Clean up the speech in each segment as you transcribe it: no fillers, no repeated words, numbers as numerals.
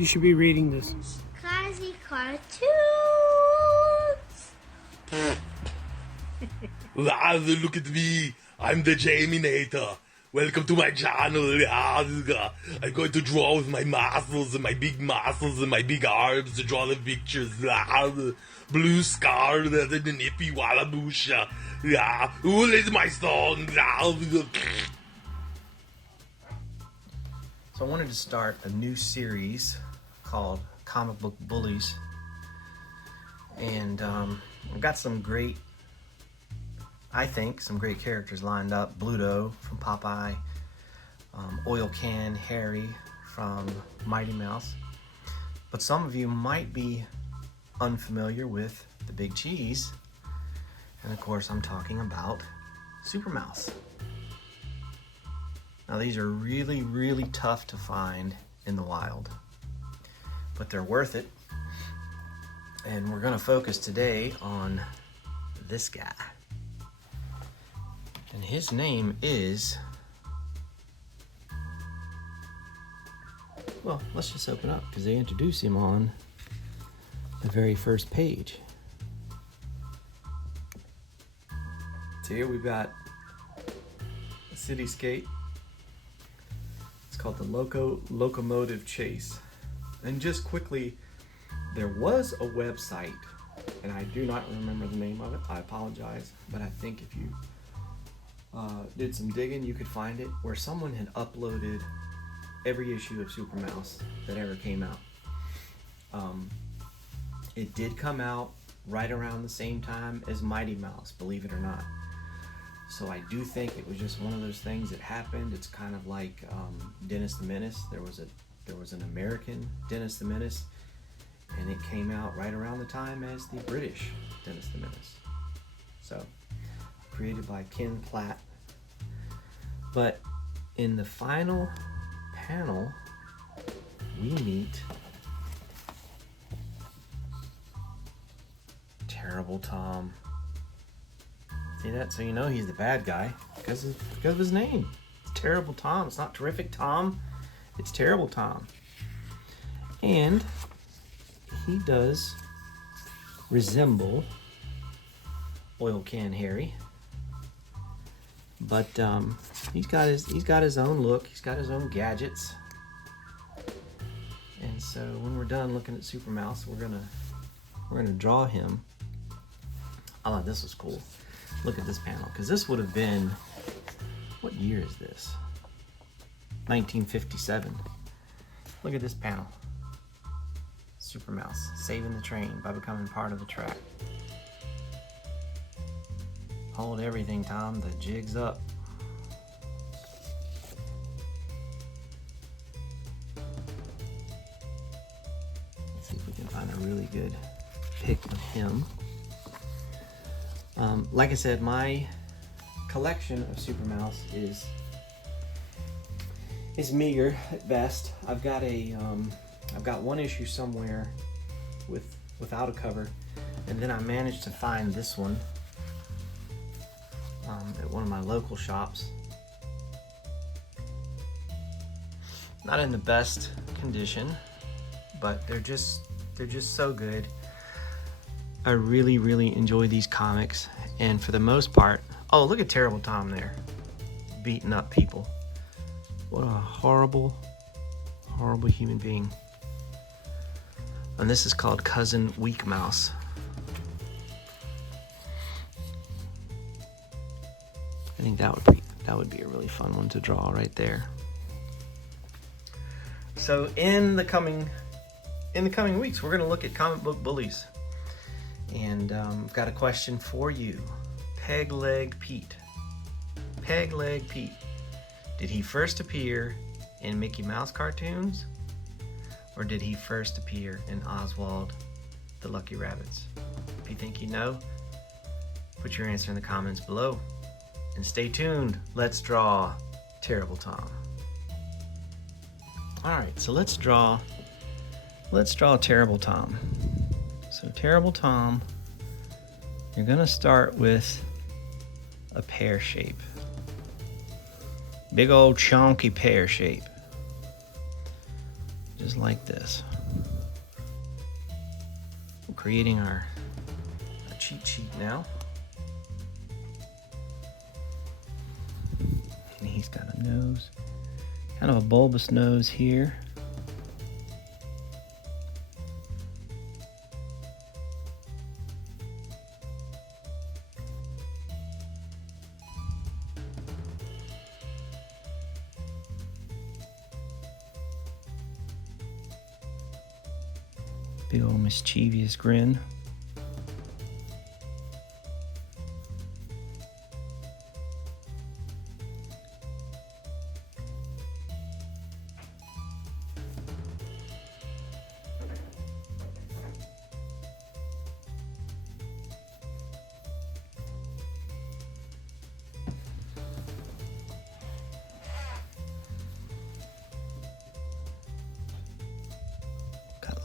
You should be reading this. Crazy cartoons. Look at me. I'm the Jaminator. Welcome to my channel. I'm going to draw with my muscles and my big muscles and my big arms to draw the pictures. Blue scar, the nippy wallabusha. Who is my song? So I wanted to start a new series called Comic Book Bullies, and I've got some great, I think, some great characters lined up. Bluto from Popeye, Oil Can Harry from Mighty Mouse, but some of you might be unfamiliar with the Big Cheese, and of course I'm talking about Super Mouse. Now these are really, really tough to find in the wild, but they're worth it. And we're gonna focus today on this guy. And his name is, well, let's just open up because they introduce him on the very first page. So here we've got a cityscape. It's called the Locomotive Chase. And just quickly, there was a website, and I do not remember the name of it. I apologize, but I think if you did some digging, you could find it, where someone had uploaded every issue of Super Mouse that ever came out. It did come out right around the same time as Mighty Mouse, believe it or not. So I do think it was just one of those things that happened. It's kind of like Dennis the Menace. There was an American Dennis the Menace, and it came out right around the time as the British Dennis the Menace. So, created by Ken Platt. But in the final panel, we meet Terrible Tom. See that? So you know he's the bad guy because of his name. It's Terrible Tom. It's not Terrific Tom. It's Terrible Tom. And he does resemble Oil Can Harry, but he's got his own look. He's got his own gadgets. And so when we're done looking at Super Mouse, we're gonna draw him. I thought this was cool. Look at this panel, because this would have been, what year is this? 1957. Look at this panel. Super Mouse saving the train by becoming part of the track. Hold everything, Tom. The jig's up. Let's see if we can find a really good pic of him. Like I said, my collection of Super Mouse is meager at best. I've got one issue somewhere without a cover, and then I managed to find this one at one of my local shops. Not in the best condition, but they're just so good. I really, really enjoy these comics, and for the most part, oh, look at Terrible Tom there, beating up people. What a horrible, horrible human being. And this is called Cousin Weak Mouse. I think that would be a really fun one to draw right there. So in the coming weeks, we're gonna look at Comic Book Bullies. And I've got a question for you. Peg Leg Pete. Peg Leg Pete. Did he first appear in Mickey Mouse cartoons? Or did he first appear in Oswald the Lucky Rabbits? If you think you know, put your answer in the comments below. And stay tuned. Let's draw Terrible Tom. Alright, so let's draw Terrible Tom. So Terrible Tom, you're gonna start with a pear shape. Big old chunky pear shape. Just like this. creating our cheat sheet now. And he's got a nose, kind of a bulbous nose here. Big old mischievous grin.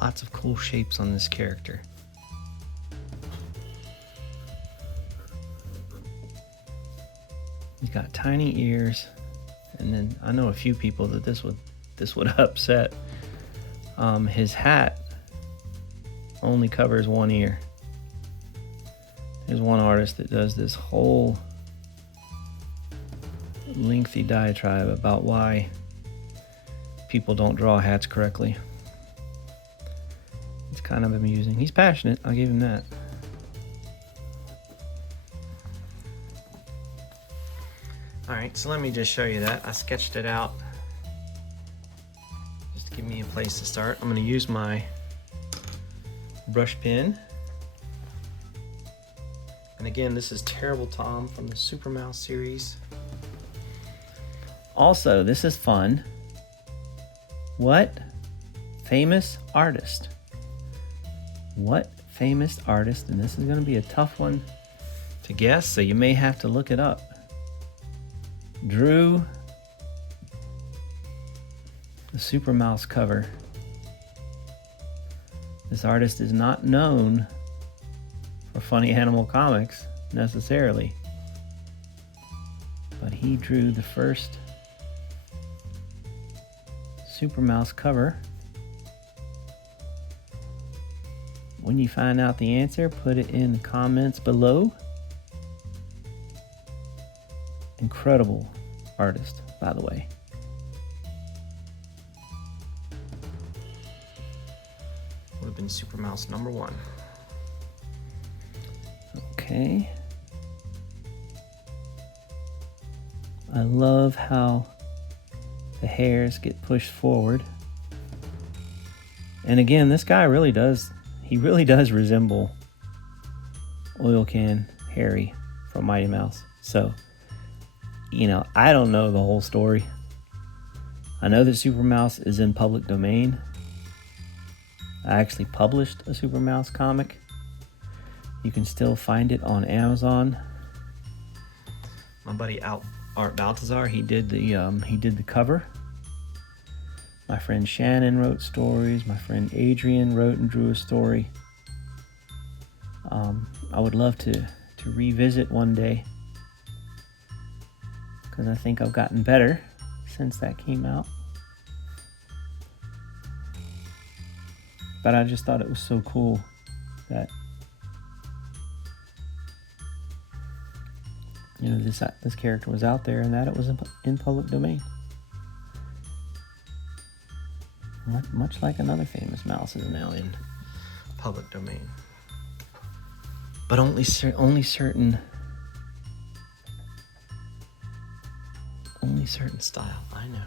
Lots of cool shapes on this character. He's got tiny ears, and then I know a few people that this would upset. His hat only covers one ear. There's one artist that does this whole lengthy diatribe about why people don't draw hats correctly. Kind of amusing. He's passionate, I'll give him that. Alright, so let me just show you that. I sketched it out just to give me a place to start. I'm going to use my brush pen. And again, this is Terrible Tom from the Super Mouse series. Also, this is fun. What famous artist? What famous artist, and this is going to be a tough one to guess, so you may have to look it up, drew the Super Mouse cover? This artist is not known for funny animal comics necessarily, but he drew the first Super Mouse cover. When you find out the answer, put it in the comments below. Incredible artist, by the way. Would have been Super Mouse #1. Okay. I love how the hairs get pushed forward. And again, this guy really does resemble Oil Can Harry from Mighty Mouse. So, you know, I don't know the whole story. I know that Super Mouse is in public domain. I actually published a Super Mouse comic. You can still find it on Amazon. My buddy Art Baltazar, he did the cover. My friend Shannon wrote stories. My friend Adrian wrote and drew a story. I would love to revisit one day, because I think I've gotten better since that came out. But I just thought it was so cool that, you know, this character was out there and that it was in public domain. Much like another famous mouse is now in public domain. But only certain style. I know.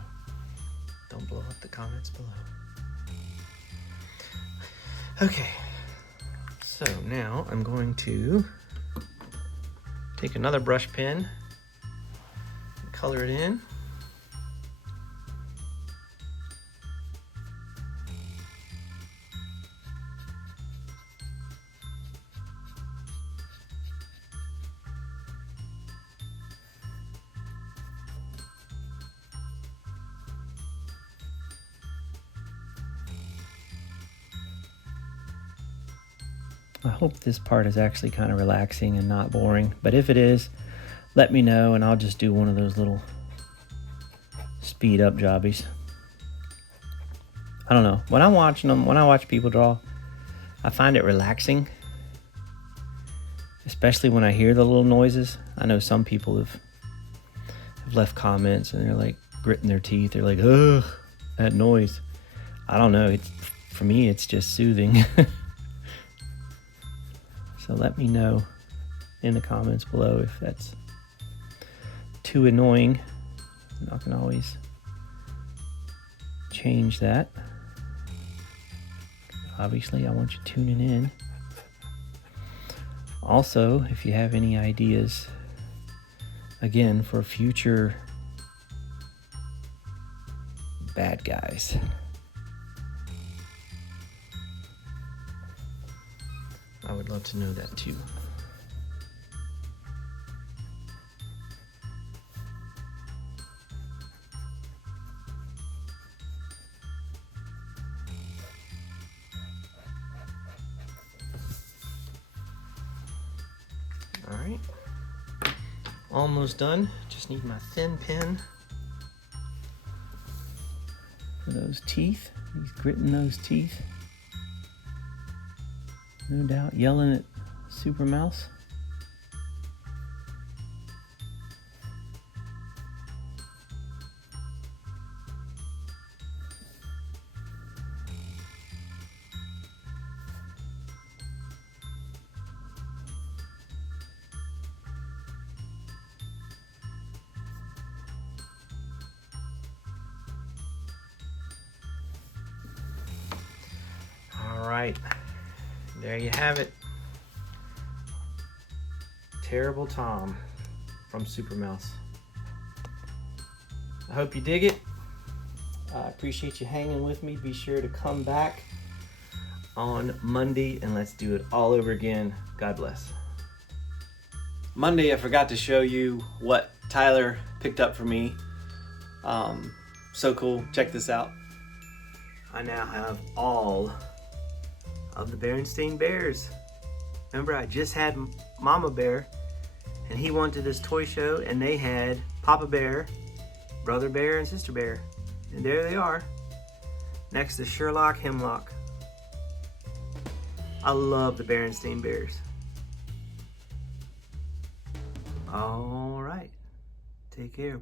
Don't blow up the comments below. Okay. So now I'm going to take another brush pen and color it in. I hope this part is actually kind of relaxing and not boring, but if it is, let me know and I'll just do one of those little speed up jobbies. I don't know. When I watch people draw, I find it relaxing, especially when I hear the little noises. I know some people have left comments and they're like gritting their teeth. They're like, ugh, that noise. I don't know. For me, it's just soothing. So let me know in the comments below if that's too annoying. I can always change that. Obviously, I want you tuning in. Also, if you have any ideas, again, for future bad guys, I would love to know that too. All right, almost done. Just need my thin pen for those teeth. He's gritting those teeth. No doubt, yelling at Super Mouse. All right, there you have it. Terrible Tom from Super Mouse. I hope you dig it. I appreciate you hanging with me. Be sure to come back on Monday and let's do it all over again. God bless. Monday, I forgot to show you what Tyler picked up for me. So cool. Check this out. I now have all of the Berenstain Bears. Remember, I just had Mama Bear, and he went to this toy show, and they had Papa Bear, Brother Bear, and Sister Bear. And there they are, next to Sherlock Hemlock. I love the Berenstain Bears. All right, take care.